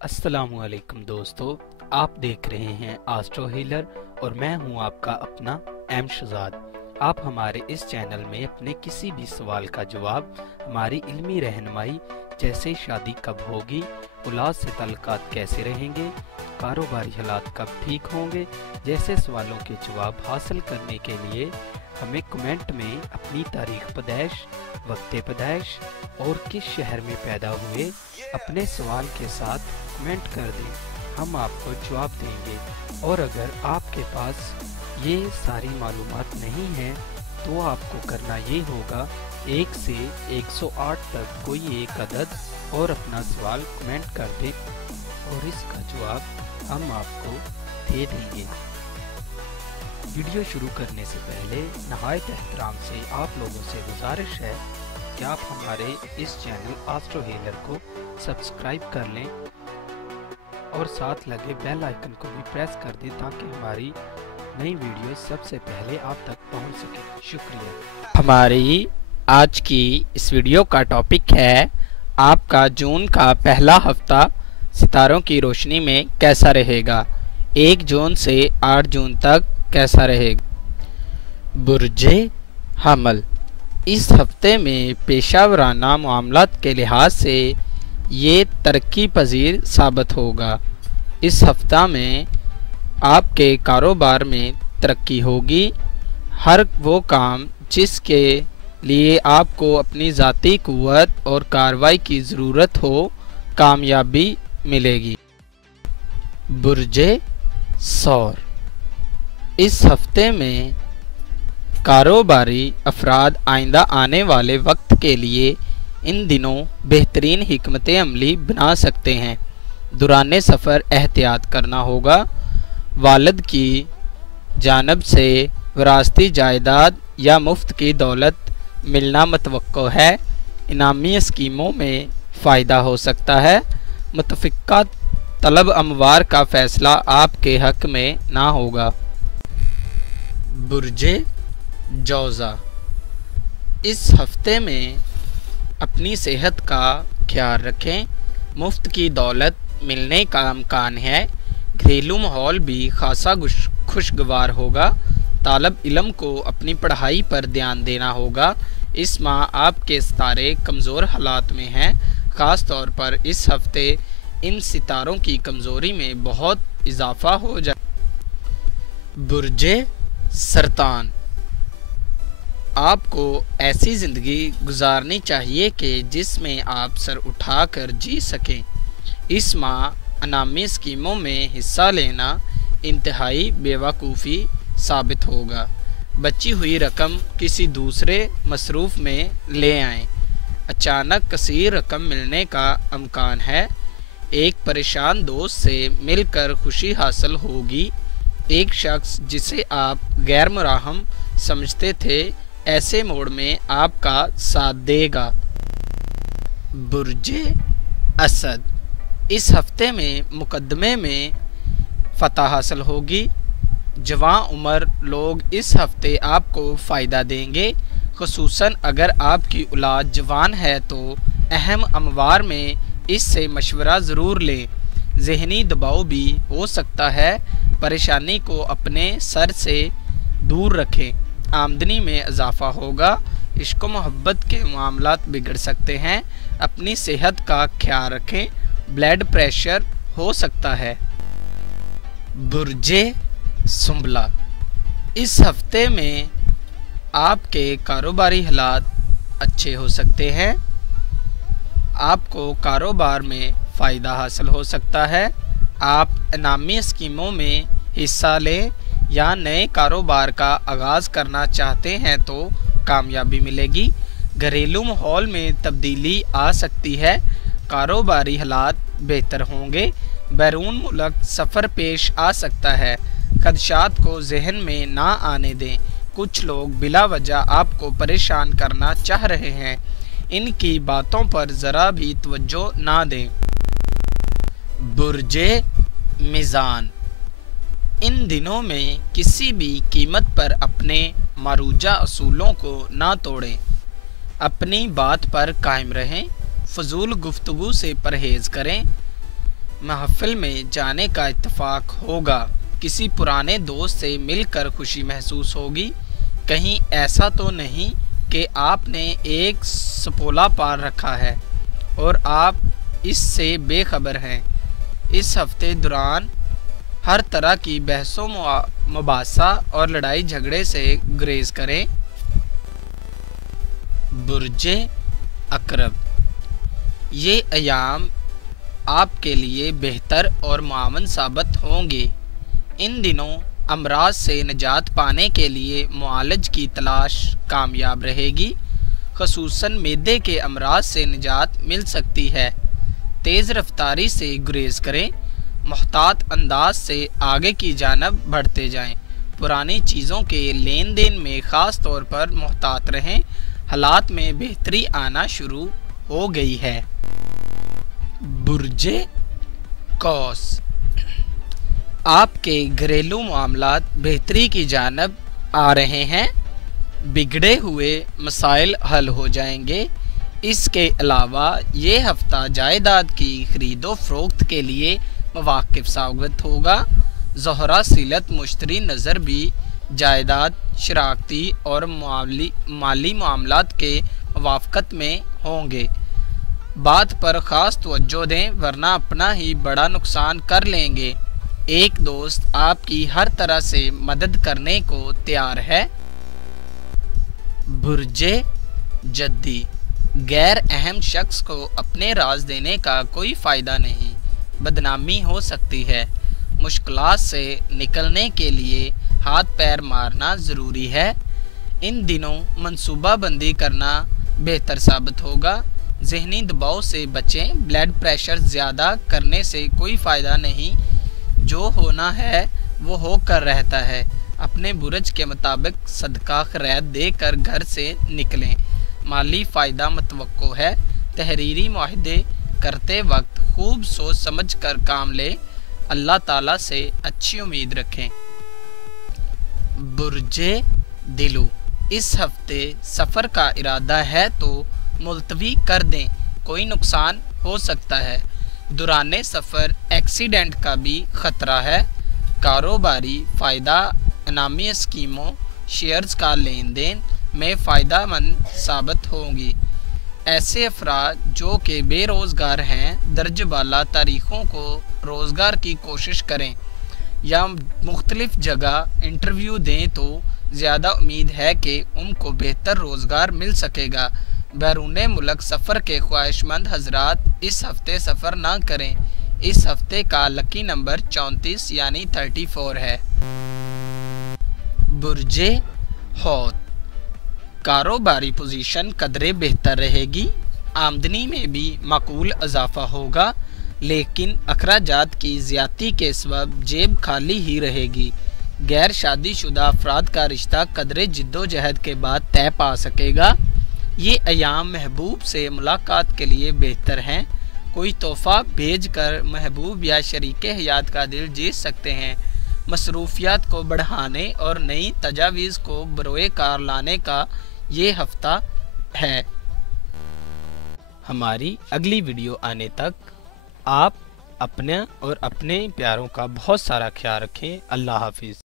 अस्सलामुअलैकुम दोस्तों, आप देख रहे हैं एस्ट्रो हीलर और मैं हूं आपका अपना एम शहजाद। आप हमारे इस चैनल में अपने किसी भी सवाल का जवाब, हमारी इल्मी रहनुमाई जैसे शादी कब होगी, औलाद से ताल्लुकात कैसे रहेंगे, कारोबारी हालात कब ठीक होंगे जैसे सवालों के जवाब हासिल करने के लिए हमें कमेंट में अपनी तारीख पैदाइश, वक्त पैदाइश और किस शहर में पैदा हुए अपने सवाल के साथ कमेंट कर दें। हम आपको जवाब देंगे। और अगर आपके पास ये सारी मालूमात नहीं है तो आपको करना ये होगा 1 से 108 तक कोई एक अदद और अपना सवाल कमेंट कर दें और इसका जवाब हम आपको दे देंगे। वीडियो शुरू करने से पहले नहायत एहतराम से आप लोगों से गुजारिश है कि आप हमारे इस चैनल एस्ट्रो हीलर को सब्सक्राइब कर लें और साथ लगे बेल आइकन को भी प्रेस कर दें ताकि हमारी नई वीडियो सबसे पहले आप तक पहुंच सके। शुक्रिया। हमारी आज की इस वीडियो का टॉपिक है आपका जून का पहला हफ्ता सितारों की रोशनी में कैसा रहेगा। 1 जून से 8 जून तक कैसा रहेगा। बुर्जे हमल, इस हफ्ते में पेशावराना मामलात के लिहाज से ये तरक्की पजीर साबित होगा। इस हफ्ता में आपके कारोबार में तरक्की होगी। हर वो काम जिसके लिए आपको अपनी ज़ाती कुव्वत और कार्रवाई की ज़रूरत हो, कामयाबी मिलेगी। बुर्जे सौर, इस हफ्ते में कारोबारी अफराद आइंदा आने वाले वक्त के लिए इन दिनों बेहतरीन हिकमत अमली बना सकते हैं। दौरान सफ़र एहतियात करना होगा। वालिद की जानब से विरासती जायदाद या मुफ्त की दौलत मिलना मतवक्को है। इनामी स्कीमों में फ़ायदा हो सकता है। मुतफ़िक़ा तलब अमवार का फ़ैसला आपके हक़ में ना होगा। बुर्जे जौज़ा, इस हफ्ते में अपनी सेहत का ख्याल रखें। मुफ्त की दौलत मिलने का इम्कान है। घरेलू माहौल भी खासा खुशगवार होगा। तालब इल्म को अपनी पढ़ाई पर ध्यान देना होगा। इस माह आपके सितारे कमज़ोर हालात में हैं। ख़ास तौर पर इस हफ्ते इन सितारों की कमज़ोरी में बहुत इजाफा हो जाए। बुर्जे सरतान, आपको ऐसी ज़िंदगी गुजारनी चाहिए कि जिसमें आप सर उठाकर जी सकें। इस माह अनामी स्कीमों में हिस्सा लेना इंतहाई बेवकूफ़ी साबित होगा। बची हुई रकम किसी दूसरे मसरूफ़ में ले आएं। अचानक कसीर रकम मिलने का इम्कान है। एक परेशान दोस्त से मिलकर खुशी हासिल होगी। एक शख्स जिसे आप गैर मुराहम समझते थे ऐसे मोड़ में आपका साथ देगा। बुर्जे असद, इस हफ्ते में मुकदमे में फ़तह हासिल होगी। जवान उम्र लोग इस हफ्ते आपको फ़ायदा देंगे। ख़ुसूसन अगर आपकी औलाद जवान है तो अहम अमवार में इससे मशवरा ज़रूर लें। ज़हनी दबाव भी हो सकता है। परेशानी को अपने सर से दूर रखें। आमदनी में इजाफा होगा। इश्क मोहब्बत के मामलात बिगड़ सकते हैं। अपनी सेहत का ख्याल रखें। ब्लड प्रेशर हो सकता है। बुर्जे सुंबला, इस हफ्ते में आपके कारोबारी हालात अच्छे हो सकते हैं। आपको कारोबार में फ़ायदा हासिल हो सकता है। आप इनामी स्कीमों में हिस्सा लें या नए कारोबार का आगाज़ करना चाहते हैं तो कामयाबी मिलेगी। घरेलू माहौल में तब्दीली आ सकती है। कारोबारी हालात बेहतर होंगे। बैरून मुल्क सफ़र पेश आ सकता है। खदशात को जहन में ना आने दें। कुछ लोग बिला वजह आपको परेशान करना चाह रहे हैं। इनकी बातों पर ज़रा भी तवज्जो ना दें। बुर्जे मीज़ान, इन दिनों में किसी भी कीमत पर अपने मरूजा असूलों को ना तोड़ें। अपनी बात पर कायम रहें। फजूल गुफ्तगू से परहेज़ करें। महफिल में जाने का इत्तेफाक होगा, किसी पुराने दोस्त से मिलकर खुशी महसूस होगी। कहीं ऐसा तो नहीं कि आपने एक सपोला पार रखा है और आप इससे बेखबर हैं। इस हफ्ते दौरान हर तरह की बहसों मुबासा और लड़ाई झगड़े से गुरेज करें। बुर्जे अकरब, ये अयाम आपके लिए बेहतर और मुआवन साबित होंगे। इन दिनों अमराज से निजात पाने के लिए मुआलज की तलाश कामयाब रहेगी। खसूसन मैदे के अमराज से निजात मिल सकती है। तेज़ रफ्तारी से गुरेज करें। मुहतात अंदाज से आगे की जानब बढ़ते जाएं। पुरानी चीज़ों के लेन देन में ख़ास तौर पर मुहतात रहें। हालात में बेहतरी आना शुरू हो गई है। बुर्जे कौस, आपके घरेलू मामलात बेहतरी की जानब आ रहे हैं। बिगड़े हुए मसाइल हल हो जाएंगे। इसके अलावा ये हफ्ता जायदाद की खरीदो फरोख्त के लिए मवाक़िफ़ साबित होगा। ज़ोहरा सिलत मुश्तरी नज़र भी जायदाद, शराकती और माली मामलात के मुवाफ़क़त में होंगे। बात पर ख़ास तवज्जो दें वरना अपना ही बड़ा नुकसान कर लेंगे। एक दोस्त आपकी हर तरह से मदद करने को तैयार है। बुर्जे जद्दी, गैर अहम शख्स को अपने राज देने का कोई फ़ायदा नहीं, बदनामी हो सकती है। मुश्किलात से निकलने के लिए हाथ पैर मारना ज़रूरी है। इन दिनों मंसूबा बंदी करना बेहतर साबित होगा। ज़हनी दबाव से बचें। ब्लड प्रेशर ज़्यादा करने से कोई फ़ायदा नहीं, जो होना है वो होकर रहता है। अपने बुरज के मुताबिक सदका खैरात देकर घर से निकलें। माली फ़ायदा मतवक्को है। तहरीरी मुआहदे करते वक्त खूब सोच समझ कर काम लें। अल्लाह ताला से अच्छी उम्मीद रखें। बुर्जे दिलू, इस हफ्ते सफ़र का इरादा है तो मुलतवी कर दें, कोई नुकसान हो सकता है। दुराने सफ़र एक्सीडेंट का भी ख़तरा है। कारोबारी फ़ायदा, इनामी स्कीमों, शेयर्स का लेन देन में फ़ायदा मंद साबित होंगी। ऐसे अफराद जो कि बेरोज़गार हैं दर्ज बाला तारीख़ों को रोज़गार की कोशिश करें या मुख्तलिफ़ जगह इंटरव्यू दें तो ज़्यादा उम्मीद है कि उनको बेहतर रोज़गार मिल सकेगा। बैरून मुल्क सफ़र के ख्वाहिशमंद हजरात इस हफ्ते सफ़र ना करें। इस हफ्ते का लकी नंबर 34 यानी 34 है। बुर्जे हौत, कारोबारी पोजीशन कदरे बेहतर रहेगी। आमदनी में भी माकूल इजाफा होगा, लेकिन अखराजात की ज़्यादती के सबब जेब खाली ही रहेगी। गैर शादीशुदा अफराद का रिश्ता कदरे जिद्दोजहद के बाद तय पा सकेगा। ये अयाम महबूब से मुलाकात के लिए बेहतर हैं। कोई तोहफ़ा भेज कर महबूब या शरीक हयात का दिल जीत सकते हैं। मसरूफियात को बढ़ाने और नई तजावीज़ को बरोए कार लाने का ये हफ्ता है। हमारी अगली वीडियो आने तक आप अपने और अपने प्यारों का बहुत सारा ख्याल रखें। अल्लाह हाफिज़।